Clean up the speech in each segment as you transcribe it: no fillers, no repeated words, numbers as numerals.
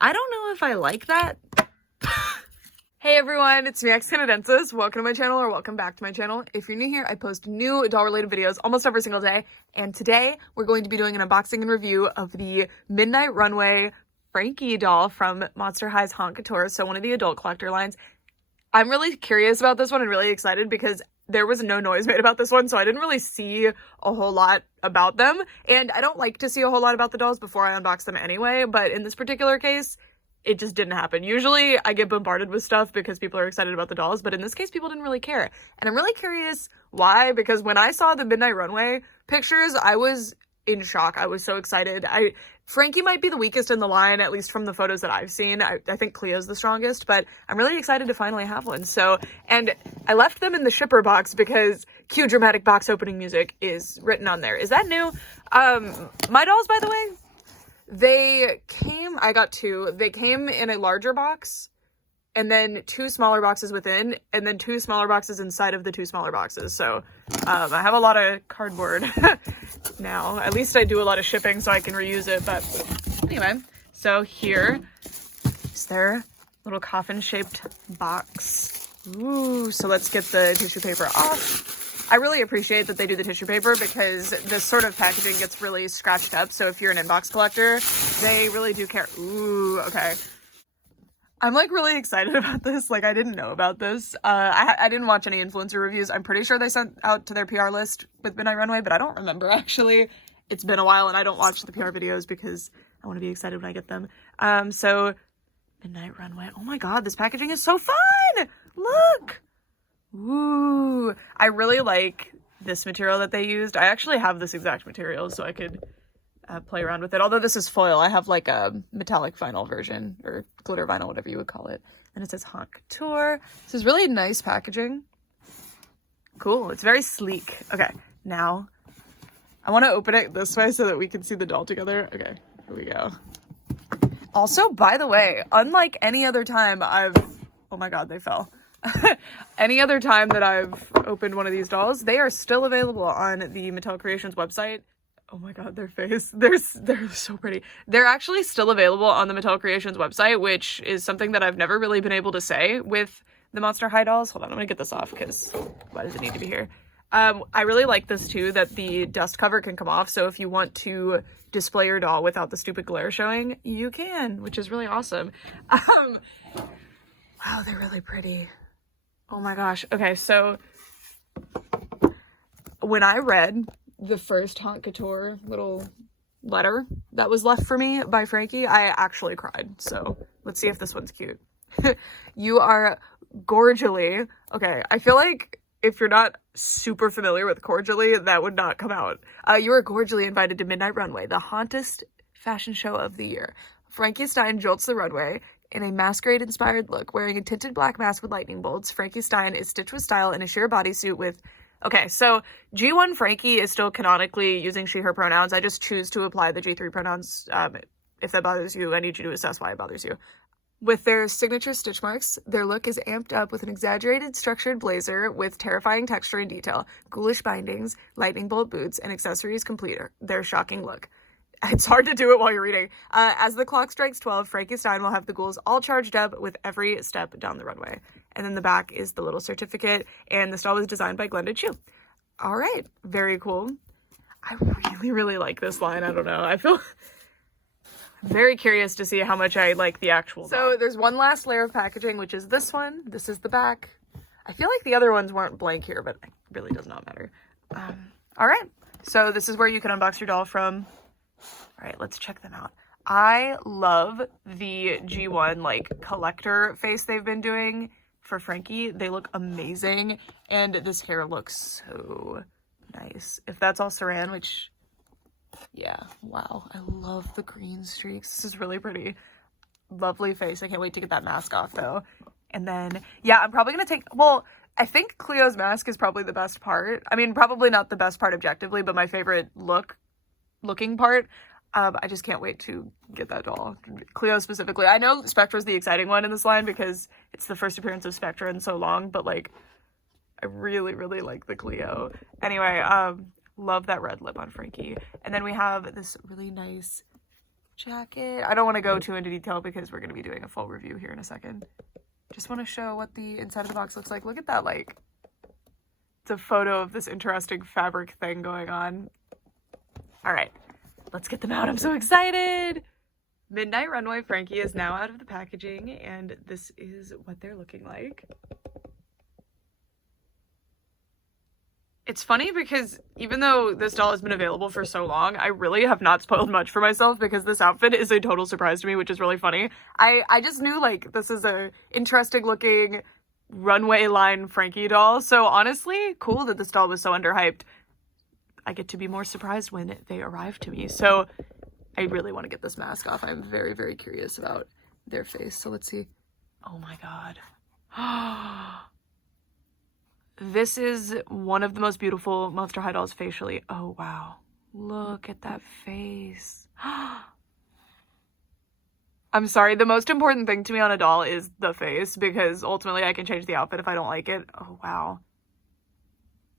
I don't know if I like that. Hey everyone, it's me, Canadensis. Welcome to my channel, or welcome back to my channel. If you're new here, I post new doll-related videos almost every single day, and today we're going to be doing an unboxing and review of the Midnight Runway Frankie doll from Monster High's Haute Couture, so one of the adult collector lines. I'm really curious about this one and really excited because there was no noise made about this one, so I didn't really see a whole lot about them, and I don't like to see a whole lot about the dolls before I unbox them anyway, but in this particular case, it just didn't happen. Usually I get bombarded with stuff because people are excited about the dolls, but in this case, people didn't really care. And I'm really curious why, because when I saw the Midnight Runway pictures, I was in shock. I was so excited. Frankie might be the weakest in the line, at least from the photos that I've seen. I think Cleo's the strongest, but I'm really excited to finally have one. So, and I left them in the shipper box because cue dramatic box opening music is written on there. Is that new? My dolls, by the way, I got two. They came in a larger box, and then two smaller boxes within, and then two smaller boxes inside of the two smaller boxes. So, I have a lot of cardboard now. At least I do a lot of shipping so I can reuse it, but anyway. So here is their little coffin-shaped box. Ooh, so let's get the tissue paper off. I really appreciate that they do the tissue paper because this sort of packaging gets really scratched up. So if you're an inbox collector, they really do care. Ooh, okay. I'm like really excited about this. Like I didn't know about this. I didn't watch any influencer reviews. I'm pretty sure they sent out to their PR list with Midnight Runway, but I don't remember actually. It's been a while and I don't watch the PR videos because I want to be excited when I get them. So Midnight Runway. Oh my God, this packaging is so fun. Look. Ooh, I really like this material that they used. I actually have this exact material so I could play around with it. Although this is foil, I have like a metallic vinyl version, or glitter vinyl, whatever you would call it. And it says Haute Couture. This is really nice packaging. Cool, it's very sleek. Okay, now I want to open it this way so that we can see the doll together. Okay, here we go. Also, by the way, unlike any other time oh my God, they fell. Any other time that I've opened one of these dolls, they are still available on the Mattel Creations website. Oh my God, their face. They're so pretty. They're actually still available on the Mattel Creations website, which is something that I've never really been able to say with the Monster High dolls. Hold on, I'm gonna get this off because why does it need to be here? I really like this too, that the dust cover can come off. So if you want to display your doll without the stupid glare showing, you can, which is really awesome. Wow, they're really pretty. Oh my gosh. Okay, so when I read the first Haute Couture little letter that was left for me by Frankie, I actually cried. So let's see if this one's cute. You are gorgeously, okay, I feel like if you're not super familiar with cordially, that would not come out. You are gorgeously invited to Midnight Runway, the hauntest fashion show of the year. Frankie Stein jolts the runway in a masquerade-inspired look, wearing a tinted black mask with lightning bolts. Frankie Stein is stitched with style in a sheer bodysuit with... Okay, so G1 Frankie is still canonically using she, her pronouns. I just choose to apply the G3 pronouns. If that bothers you, I need you to assess why it bothers you. With their signature stitch marks, their look is amped up with an exaggerated structured blazer with terrifying texture and detail, ghoulish bindings, lightning bolt boots, and accessories complete their shocking look. It's hard to do it while you're reading. As the clock strikes 12, Frankie Stein will have the ghouls all charged up with every step down the runway. And then the back is the little certificate, and this doll was designed by Glenda Chu. All right, very cool. I really, really like this line. I don't know. I feel very curious to see how much I like the actual doll. So there's one last layer of packaging, which is this one. This is the back. I feel like the other ones weren't blank here, but it really does not matter. All right, so this is where you can unbox your doll from. All right, let's check them out. I love the G1 like collector face they've been doing for Frankie. They look amazing, and this hair looks so nice. If that's all saran, which, yeah, wow. I love the green streaks. This is really pretty. Lovely face. I can't wait to get that mask off though. And then, yeah, I'm probably gonna well, I think Cleo's mask is probably the best part. I mean, probably not the best part objectively, but my favorite looking part. I just can't wait to get that doll. Cleo specifically. I know Spectra's the exciting one in this line because it's the first appearance of Spectra in so long, but like, I really, really like the Cleo. Anyway, love that red lip on Frankie. And then we have this really nice jacket. I don't want to go too into detail because we're going to be doing a full review here in a second. Just want to show what the inside of the box looks like. Look at that, like, it's a photo of this interesting fabric thing going on. All right, let's get them out. I'm so excited. Midnight Runway Frankie is now out of the packaging, and this is what they're looking like. It's funny because even though this doll has been available for so long, I really have not spoiled much for myself because this outfit is a total surprise to me, which is really funny. I just knew, like, this is a interesting looking runway line Frankie doll. So honestly, cool that this doll was so underhyped. I get to be more surprised when they arrive to me. So I really want to get this mask off. I'm very, very curious about their face. So let's see. Oh my God. This is one of the most beautiful Monster High dolls facially. Oh, wow. Look at that face. I'm sorry. The most important thing to me on a doll is the face because ultimately I can change the outfit if I don't like it. Oh, wow.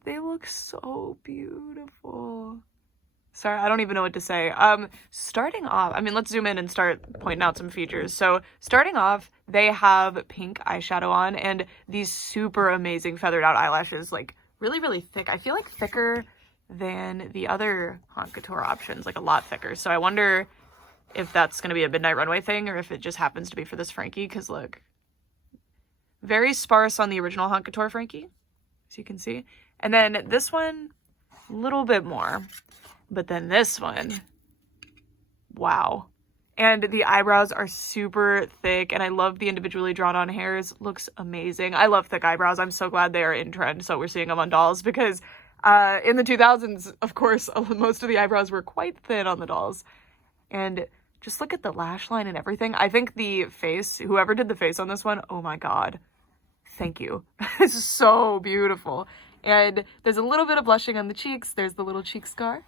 They look so beautiful. Sorry, I don't even know what to say. Starting off, I mean, let's zoom in and start pointing out some features. So starting off, they have pink eyeshadow on and these super amazing feathered out eyelashes, like really, really thick. I feel like thicker than the other Haute Couture options, like a lot thicker. So I wonder if that's going to be a Midnight Runway thing or if it just happens to be for this Frankie, because look, very sparse on the original Haute Couture Frankie, as you can see. And then this one, a little bit more. But then this one, wow. And the eyebrows are super thick, and I love the individually drawn on hairs. Looks amazing. I love thick eyebrows. I'm so glad they are in trend, so we're seeing them on dolls, because in the 2000s, of course, most of the eyebrows were quite thin on the dolls. And just look at the lash line and everything. I think the face, whoever did the face on this one, oh my God, thank you. It's so beautiful. And there's a little bit of blushing on the cheeks. There's the little cheek scar.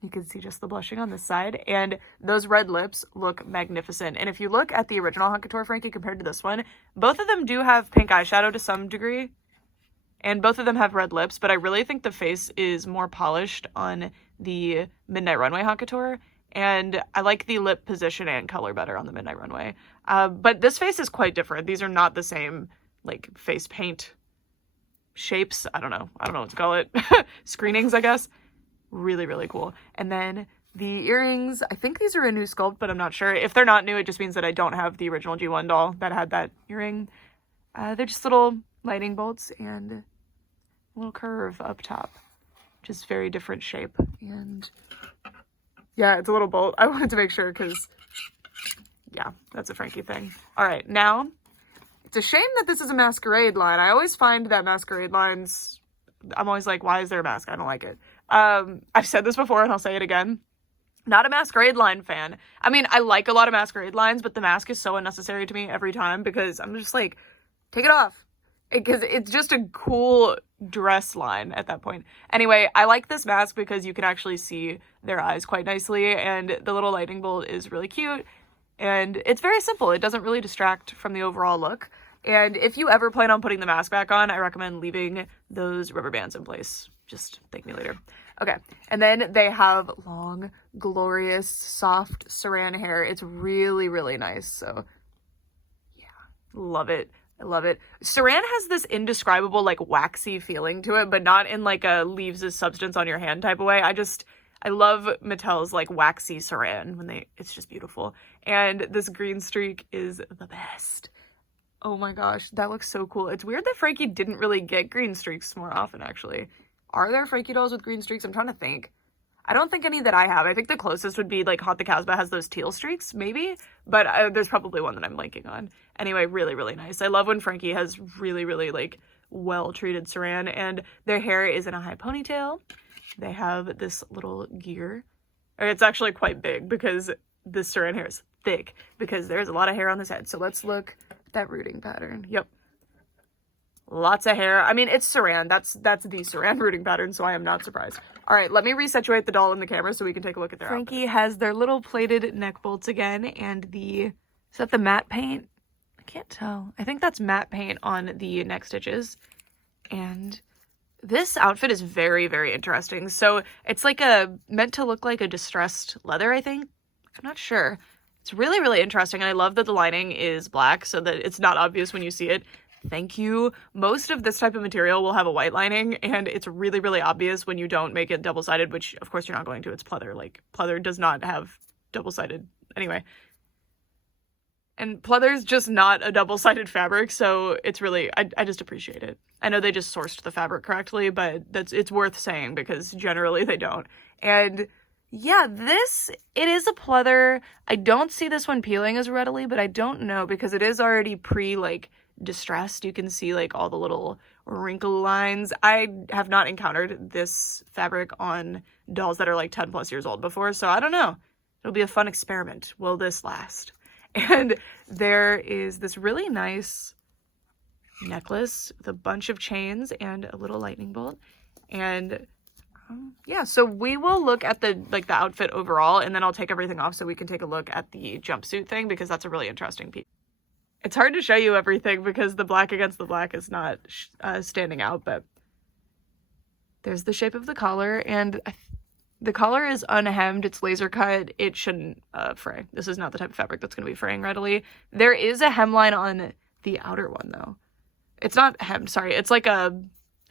You can see just the blushing on this side, and those red lips look magnificent. And if you look at the original Haute Couture Frankie compared to this one, both of them do have pink eyeshadow to some degree, and both of them have red lips, but I really think the face is more polished on the Midnight Runway Haute Couture, and I like the lip position and color better on the Midnight Runway. But this face is quite different. These are not the same, like, face paint shapes. I don't know what to call it. Screenings, I guess. Really, really cool. And then the earrings, I think these are a new sculpt, but I'm not sure. If they're not new, it just means that I don't have the original G1 doll that had that earring. They're just little lightning bolts and a little curve up top, just very different shape. And yeah, it's a little bolt. I wanted to make sure because, yeah, that's a Frankie thing. All right, now, it's a shame that this is a masquerade line. I always find that masquerade lines, I'm always like, why is there a mask? I don't like it. I've said this before and I'll say it again. Not a masquerade line fan. I mean, I like a lot of masquerade lines, but the mask is so unnecessary to me every time because I'm just like, take it off. Because it's just a cool dress line at that point. Anyway, I like this mask because you can actually see their eyes quite nicely, and the little lightning bolt is really cute, and it's very simple. It doesn't really distract from the overall look. And if you ever plan on putting the mask back on, I recommend leaving those rubber bands in place. Just thank me later. Okay, and then they have long, glorious, soft saran hair. It's really, really nice. So, yeah, love it. I love it. Saran has this indescribable, like, waxy feeling to it, but not in, like, a leaves a substance on your hand type of way. I love Mattel's, like, waxy saran it's just beautiful. And this green streak is the best. Oh my gosh, that looks so cool. It's weird that Frankie didn't really get green streaks more often, actually. Are there Frankie dolls with green streaks? I'm trying to think. I don't think any that I have. I think the closest would be, like, Hot the Casbah has those teal streaks, maybe. But there's probably one that I'm blanking on. Anyway, really, really nice. I love when Frankie has really, really, like, well-treated saran. And their hair is in a high ponytail. They have this little gear. It's actually quite big because this saran hair is thick because there's a lot of hair on this head. So let's look at that rooting pattern. Yep. Lots of hair. I mean, it's saran. That's the saran rooting pattern, so I am not surprised. All right, let me resituate the doll in the camera so we can take a look at their Frankie outfit. Has their little plated neck bolts again, and is that the matte paint? I can't tell. I think that's matte paint on the neck stitches. And this outfit is very, very interesting. So it's like meant to look like a distressed leather, I think. I'm not sure. It's really, really interesting. And I love that the lining is black so that it's not obvious when you see it. Thank you. Most of this type of material will have a white lining, and it's really, really obvious when you don't make it double-sided, which of course you're not going to. It's pleather. Like, pleather does not have double-sided. Anyway. And pleather is just not a double-sided fabric, so it's really, I just appreciate it. I know they just sourced the fabric correctly, but it's worth saying because generally they don't. And yeah, it is a pleather. I don't see this one peeling as readily, but I don't know because it is already distressed. You can see like all the little wrinkle lines. I have not encountered this fabric on dolls that are like 10 plus years old before, so I don't know. It'll be a fun experiment. Will this last? And there is this really nice necklace with a bunch of chains and a little lightning bolt. And yeah, so we will look at the outfit overall, and then I'll take everything off so we can take a look at the jumpsuit thing because that's a really interesting piece. It's hard to show you everything because the black against the black is not standing out, but there's the shape of the collar, and the collar is unhemmed. It's laser cut. It shouldn't fray. This is not the type of fabric that's going to be fraying readily. There is a hemline on the outer one, though. It's not hemmed, sorry. It's like a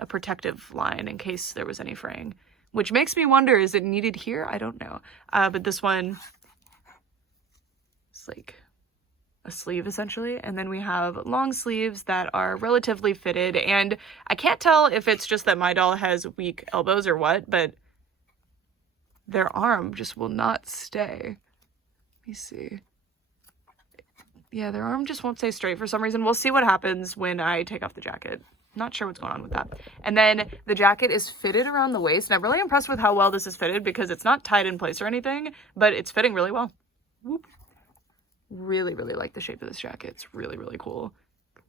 protective line in case there was any fraying, which makes me wonder, is it needed here? I don't know. But this one is like a sleeve essentially, and then we have long sleeves that are relatively fitted, and I can't tell if it's just that my doll has weak elbows or what, but their arm just will not stay. Let me see. Yeah, their arm just won't stay straight for some reason. We'll see what happens when I take off the jacket. Not sure what's going on with that. And then the jacket is fitted around the waist, and I'm really impressed with how well this is fitted because it's not tied in place or anything, but it's fitting really well. Whoop. Really, really like the shape of this jacket. It's really, really cool.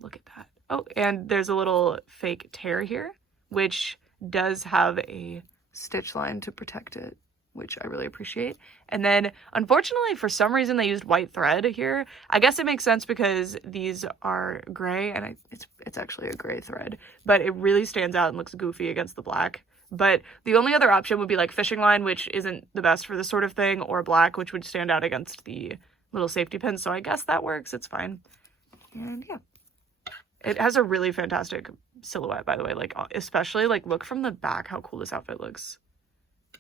Look at that. Oh, and there's a little fake tear here, which does have a stitch line to protect it, which I really appreciate. And then, unfortunately, for some reason, they used white thread here. I guess it makes sense because these are gray, and it's actually a gray thread, but it really stands out and looks goofy against the black. But the only other option would be like fishing line, which isn't the best for this sort of thing, or black, which would stand out against the little safety pins, so I guess that works. It's fine. And yeah, it has a really fantastic silhouette, by the way. Like, especially like look from the back how cool this outfit looks.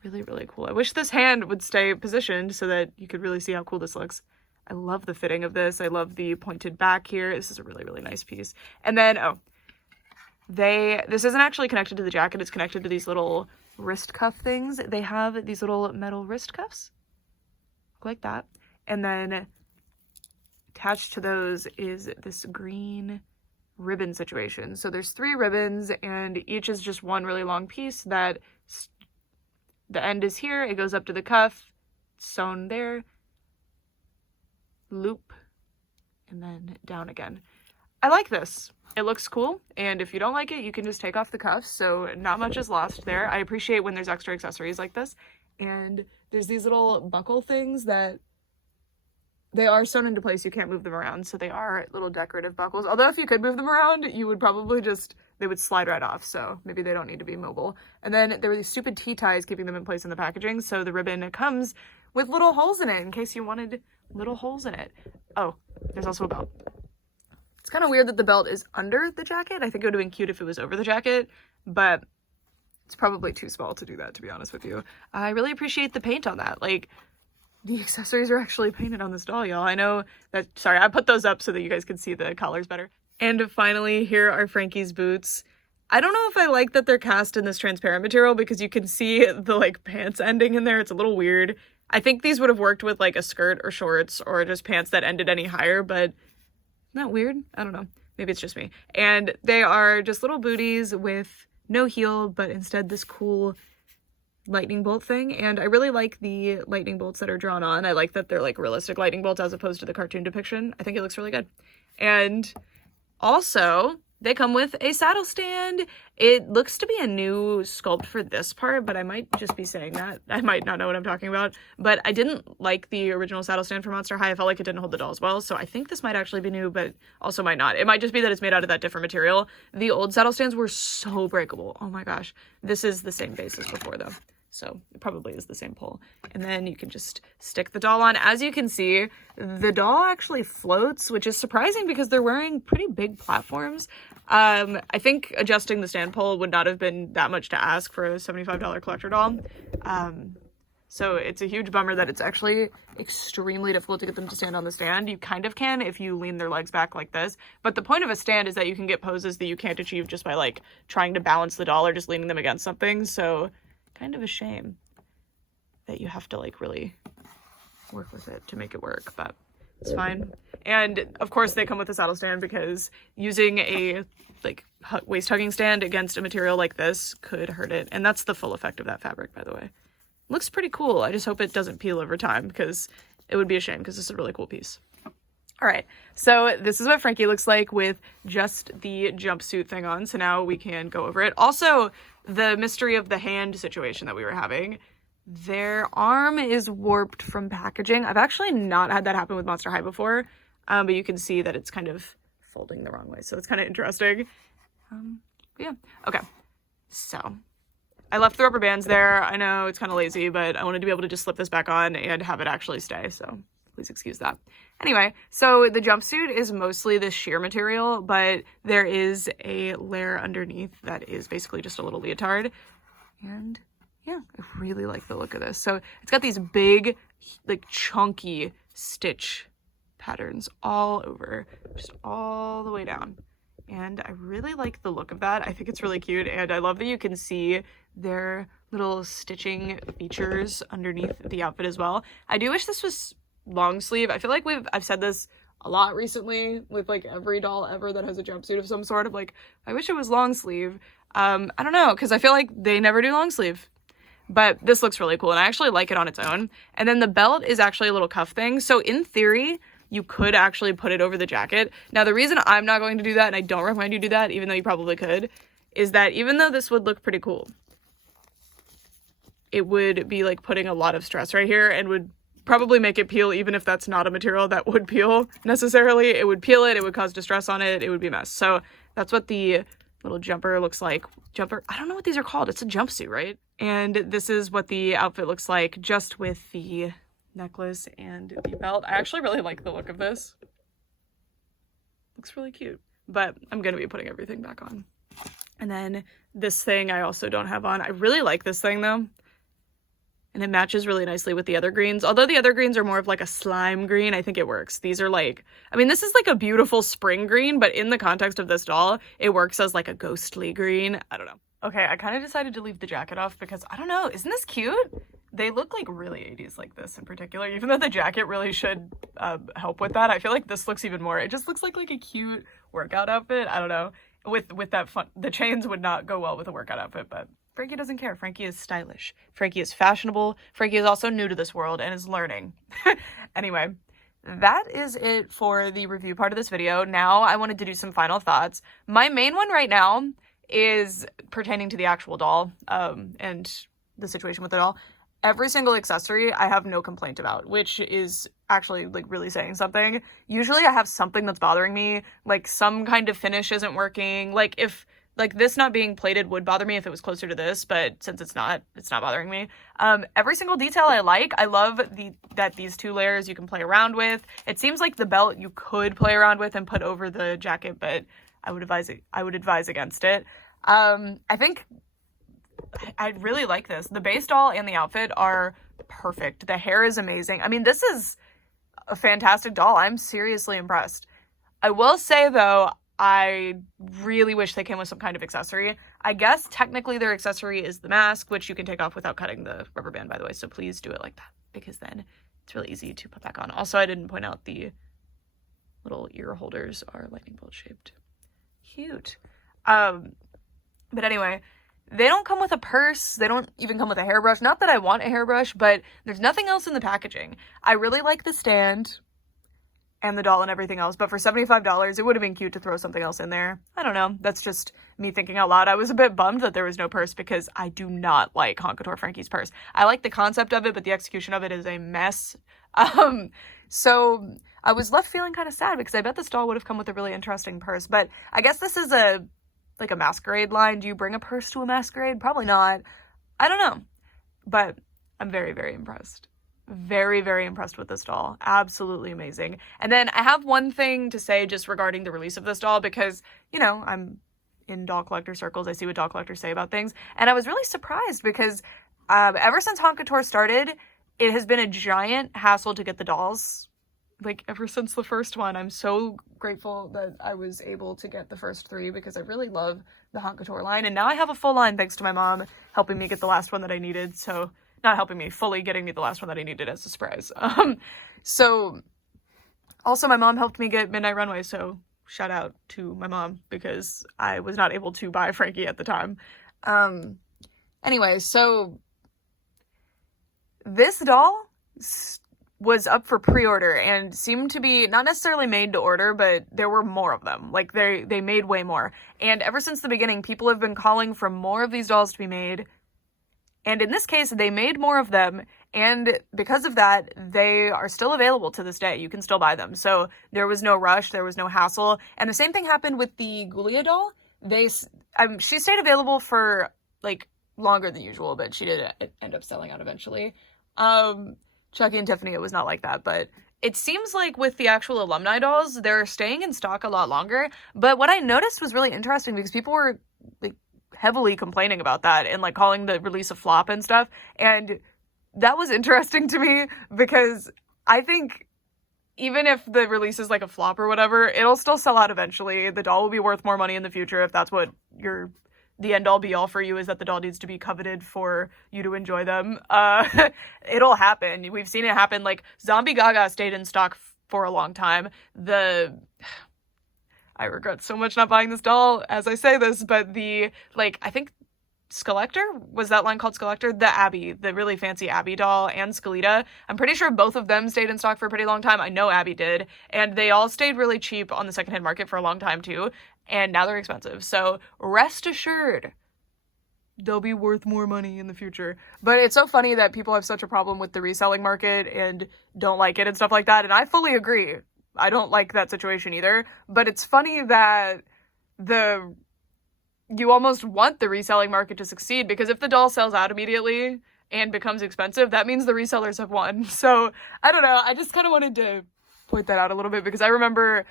Really, really cool. I wish this hand would stay positioned so that you could really see how cool this looks. I love the fitting of this. I love the pointed back here. This is a really, really nice piece. And then this isn't actually connected to the jacket. It's connected to these little wrist cuff things. They have these little metal wrist cuffs like that. And then attached to those is this green ribbon situation. So there's 3 ribbons, and each is just one really long piece that the end is here. It goes up to the cuff, sewn there, loop, and then down again. I like this. It looks cool, and if you don't like it, you can just take off the cuffs, so not much is lost there. I appreciate when there's extra accessories like this. And there's these little buckle things that they are sewn into place. You can't move them around, so they are little decorative buckles. Although if you could move them around, you would probably they would slide right off, so maybe they don't need to be mobile. And then there were these stupid T-ties keeping them in place in the packaging, so the ribbon comes with little holes in it in case you wanted little holes in it. Oh, there's also a belt. It's kind of weird that the belt is under the jacket. I think it would have been cute if it was over the jacket, but it's probably too small to do that, to be honest with you. I really appreciate the paint on that. Like, the accessories are actually painted on this doll, y'all. I know that, sorry, I put those up so that you guys can see the collars better. And finally, here are Frankie's boots. I don't know if I like that they're cast in this transparent material because you can see the like pants ending in there. It's a little weird. I think these would have worked with like a skirt or shorts or just pants that ended any higher, but isn't that weird? I don't know. Maybe it's just me. And they are just little booties with no heel, but instead this cool lightning bolt thing. And I really like the lightning bolts that are drawn on. I like that they're like realistic lightning bolts as opposed to the cartoon depiction. I think it looks really good. And also they come with a saddle stand. It looks to be a new sculpt for this part, but I might just be saying that. I might not know what I'm talking about, but I didn't like the original saddle stand for Monster High. I felt like it didn't hold the dolls well, so I think this might actually be new, but also might not. It might just be that it's made out of that different material. The old saddle stands were so breakable. Oh my gosh. This is the same base as before though. So it probably is the same pole. And then you can just stick the doll on. As you can see, the doll actually floats, which is surprising because they're wearing pretty big platforms. I think adjusting the stand pole would not have been that much to ask for a $75 collector doll. So it's a huge bummer that it's actually extremely difficult to get them to stand on the stand. You kind of can if you lean their legs back like this. But the point of a stand is that you can get poses that you can't achieve just by like trying to balance the doll or just leaning them against something. So kind of a shame that you have to like really work with it to make it work, but it's fine. And of course they come with a saddle stand because using a like waist hugging stand against a material like this could hurt it. And that's the full effect of that fabric, by the way. Looks pretty cool. I just hope it doesn't peel over time because it would be a shame because this is a really cool piece. All right, so this is what Frankie looks like with just the jumpsuit thing on. So now we can go over it. Also, the mystery of the hand situation that we were having. Their arm is warped from packaging. I've actually not had that happen with Monster High before, but you can see that it's kind of folding the wrong way. So it's kind of interesting. But yeah, okay, so I left the rubber bands there. I know it's kind of lazy, but I wanted to be able to just slip this back on and have it actually stay, so please excuse that. Anyway, so the jumpsuit is mostly this sheer material, but there is a layer underneath that is basically just a little leotard. And yeah, I really like the look of this. So it's got these big, like chunky stitch patterns all over, just all the way down. And I really like the look of that. I think it's really cute, and I love that you can see their little stitching features underneath the outfit as well. I do wish this was long sleeve. I feel like I've said this a lot recently with like every doll ever that has a jumpsuit of some sort of like, I wish it was long sleeve. I don't know, because I feel like they never do long sleeve. But this looks really cool, and I actually like it on its own. And then the belt is actually a little cuff thing. So in theory, you could actually put it over the jacket. Now, the reason I'm not going to do that, and I don't recommend you do that, even though you probably could, is that even though this would look pretty cool, it would be like putting a lot of stress right here and would probably make it peel, even if that's not a material that would peel necessarily. It would peel it, it would cause distress on it, it would be a mess. So that's what the little jumper looks like. Jumper, I don't know what these are called. It's a jumpsuit, right? And this is what the outfit looks like just with the necklace and the belt. I actually really like the look of this. Looks really cute, but I'm gonna be putting everything back on. And then this thing I also don't have on. I really like this thing though, and it matches really nicely with the other greens. Although the other greens are more of like a slime green, I think it works. These are like, I mean, this is like a beautiful spring green, but in the context of this doll, it works as like a ghostly green. I don't know. Okay, I kind of decided to leave the jacket off because I don't know, isn't this cute? They look like really 80s like this in particular, even though the jacket really should help with that. I feel like this looks even more, it just looks like a cute workout outfit. I don't know, with that fun, the chains would not go well with a workout outfit, but Frankie doesn't care. Frankie is stylish. Frankie is fashionable. Frankie is also new to this world and is learning. Anyway, that is it for the review part of this video. Now I wanted to do some final thoughts. My main one right now is pertaining to the actual doll and the situation with the doll. Every single accessory I have no complaint about, which is actually like really saying something. Usually I have something that's bothering me, like some kind of finish isn't working. Like if like this not being plated would bother me if it was closer to this, but since it's not bothering me. Every single detail I like. I love that these two layers you can play around with. It seems like the belt you could play around with and put over the jacket, but I would advise against it. I think I really like this. The base doll and the outfit are perfect. The hair is amazing. I mean, this is a fantastic doll. I'm seriously impressed. I will say though, I really wish they came with some kind of accessory. I guess technically their accessory is the mask, which you can take off without cutting the rubber band, by the way. So please do it like that, because then it's really easy to put back on. Also, I didn't point out the little ear holders are lightning bolt shaped. Cute. But anyway, they don't come with a purse. They don't even come with a hairbrush. Not that I want a hairbrush, but there's nothing else in the packaging. I really like the stand and the doll and everything else, but for $75, it would have been cute to throw something else in there. I don't know. That's just me thinking out loud. I was a bit bummed that there was no purse because I do not like Haute Couture Frankie's purse. I like the concept of it, but the execution of it is a mess. So I was left feeling kind of sad because I bet this doll would have come with a really interesting purse, but I guess this is like a masquerade line. Do you bring a purse to a masquerade? Probably not. I don't know. but I'm very, very impressed. Very, very impressed with this doll. Absolutely amazing. And then I have one thing to say just regarding the release of this doll, because, you know, I'm in doll collector circles. I see what doll collectors say about things. And I was really surprised because ever since Haute Couture started, it has been a giant hassle to get the dolls. Like, ever since the first one. I'm so grateful that I was able to get the first 3 because I really love the Haute Couture line. And now I have a full line thanks to my mom helping me get the last one that I needed. So, not helping me, fully getting me the last one that I needed as a surprise. So, also my mom helped me get Midnight Runway, so shout out to my mom because I was not able to buy Frankie at the time. Anyway, so this doll was up for pre-order and seemed to be not necessarily made to order, but there were more of them. Like, they made way more. And ever since the beginning, people have been calling for more of these dolls to be made. And in this case, they made more of them. And because of that, they are still available to this day. You can still buy them. So there was no rush. There was no hassle. And the same thing happened with the Gulia doll. She stayed available for, like, longer than usual, but she did end up selling out eventually. Chucky and Tiffany, it was not like that, but it seems like with the actual alumni dolls, they're staying in stock a lot longer. But what I noticed was really interesting because people were, like, heavily complaining about that and, like, calling the release a flop and stuff. And that was interesting to me because I think even if the release is, like, a flop or whatever, it'll still sell out eventually. The doll will be worth more money in the future if that's what the end-all be-all for you is, that the doll needs to be coveted for you to enjoy them. It'll happen. We've seen it happen. Like, Zombie Gaga stayed in stock for a long time. I regret so much not buying this doll as I say this, but I think Skeletor? Was that line called Skeletor? The Abby, the really fancy Abby doll, and Skeleta. I'm pretty sure both of them stayed in stock for a pretty long time. I know Abby did. And they all stayed really cheap on the secondhand market for a long time, too. And now they're expensive. So rest assured, they'll be worth more money in the future. But it's so funny that people have such a problem with the reselling market and don't like it and stuff like that. And I fully agree. I don't like that situation either. But it's funny that you almost want the reselling market to succeed, because if the doll sells out immediately and becomes expensive, that means the resellers have won. So I don't know. I just kind of wanted to point that out a little bit because I remember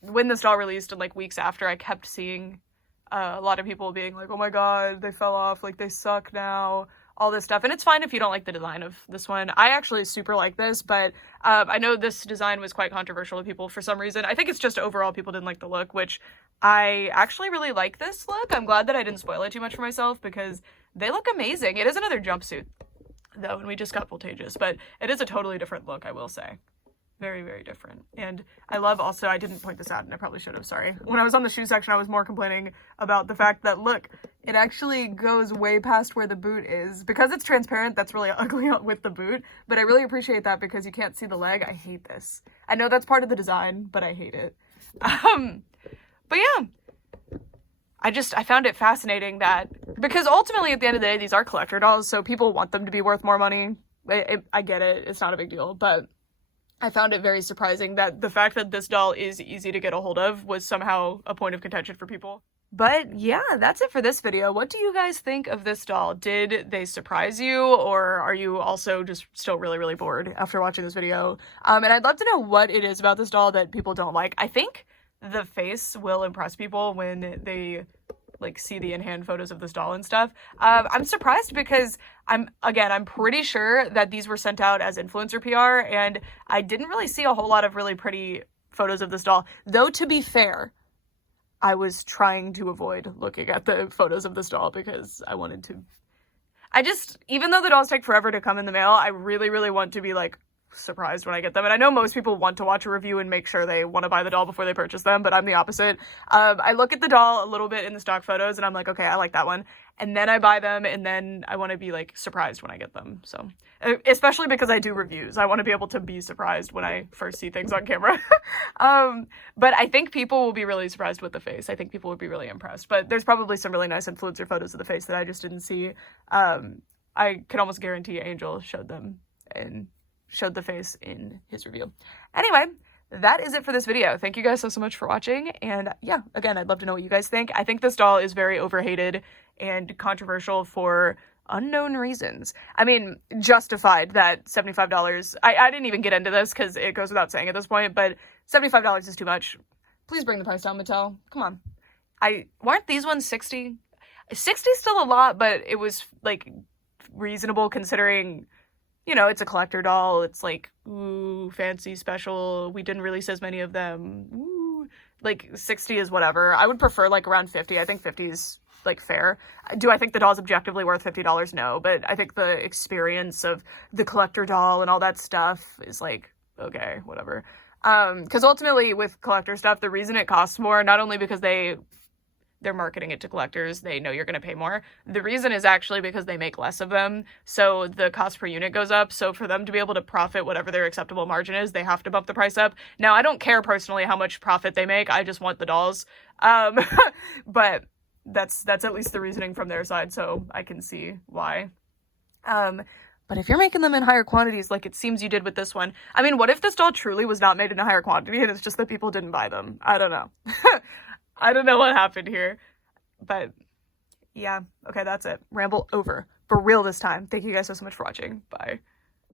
when this doll released and, like, weeks after, I kept seeing a lot of people being like, oh my god, they fell off, like, they suck now, all this stuff. And it's fine if you don't like the design of this one. I actually super like this, but I know this design was quite controversial to people for some reason. I think it's just overall people didn't like the look, which I actually really like this look. I'm glad that I didn't spoil it too much for myself because they look amazing. It is another jumpsuit, though, and we just got Voltageous, but it is a totally different look, I will say. Very, very different. And I love also, I didn't point this out and I probably should have, sorry. When I was on the shoe section, I was more complaining about the fact that, look, it actually goes way past where the boot is. Because it's transparent, that's really ugly with the boot. But I really appreciate that because you can't see the leg. I hate this. I know that's part of the design, but I hate it. But yeah. I found it fascinating that, because ultimately at the end of the day, these are collector dolls, so people want them to be worth more money. I get it. It's not a big deal, but I found it very surprising that the fact that this doll is easy to get a hold of was somehow a point of contention for people. But yeah, that's it for this video. What do you guys think of this doll? Did they surprise you, or are you also just still really, really bored after watching this video? And I'd love to know what it is about this doll that people don't like. I think the face will impress people when they, like, see the in-hand photos of this doll and stuff. I'm surprised because I'm pretty sure that these were sent out as influencer PR, and I didn't really see a whole lot of really pretty photos of this doll. Though, to be fair, I was trying to avoid looking at the photos of this doll because I wanted to... even though the dolls take forever to come in the mail, I really, really want to be, like, surprised when I get them. And I know most people want to watch a review and make sure they want to buy the doll before they purchase them, but I'm the opposite. I look at the doll a little bit in the stock photos and I'm like, okay, I like that one. And then I buy them, and then I want to be, like, surprised when I get them. So, especially because I do reviews. I want to be able to be surprised when I first see things on camera. But I think people will be really surprised with the face. I think people would be really impressed. But there's probably some really nice influencer photos of the face that I just didn't see. I can almost guarantee Angel showed them and showed the face in his review. Anyway, that is it for this video. Thank you guys so much for watching. And yeah, again, I'd love to know what you guys think. I think this doll is very overhated and controversial for unknown reasons. I mean, justified that $75. I didn't even get into this because it goes without saying at this point, but $75 is too much. Please bring the price down, Mattel. Come on. Weren't these ones 60? 60 is still a lot, but it was like reasonable considering, you know, it's a collector doll. It's like, ooh, fancy, special. We didn't release as many of them. Ooh. Like 60 is whatever. I would prefer like around 50. I think 50 is like fair. Do I think the doll's objectively worth $50? No, but I think the experience of the collector doll and all that stuff is like, okay, whatever. Because ultimately with collector stuff, the reason it costs more, not only because they're marketing it to collectors, they know you're going to pay more. The reason is actually because they make less of them, so the cost per unit goes up. So for them to be able to profit whatever their acceptable margin is, they have to bump the price up. Now, I don't care personally how much profit they make. I just want the dolls. But that's at least the reasoning from their side, so I can see why. But if you're making them in higher quantities, like it seems you did with this one, I mean, what if this doll truly was not made in a higher quantity and it's just that people didn't buy them? I don't know. I don't know what happened here, but yeah. Okay, that's it. Ramble over. For real this time. Thank you guys so much for watching. Bye.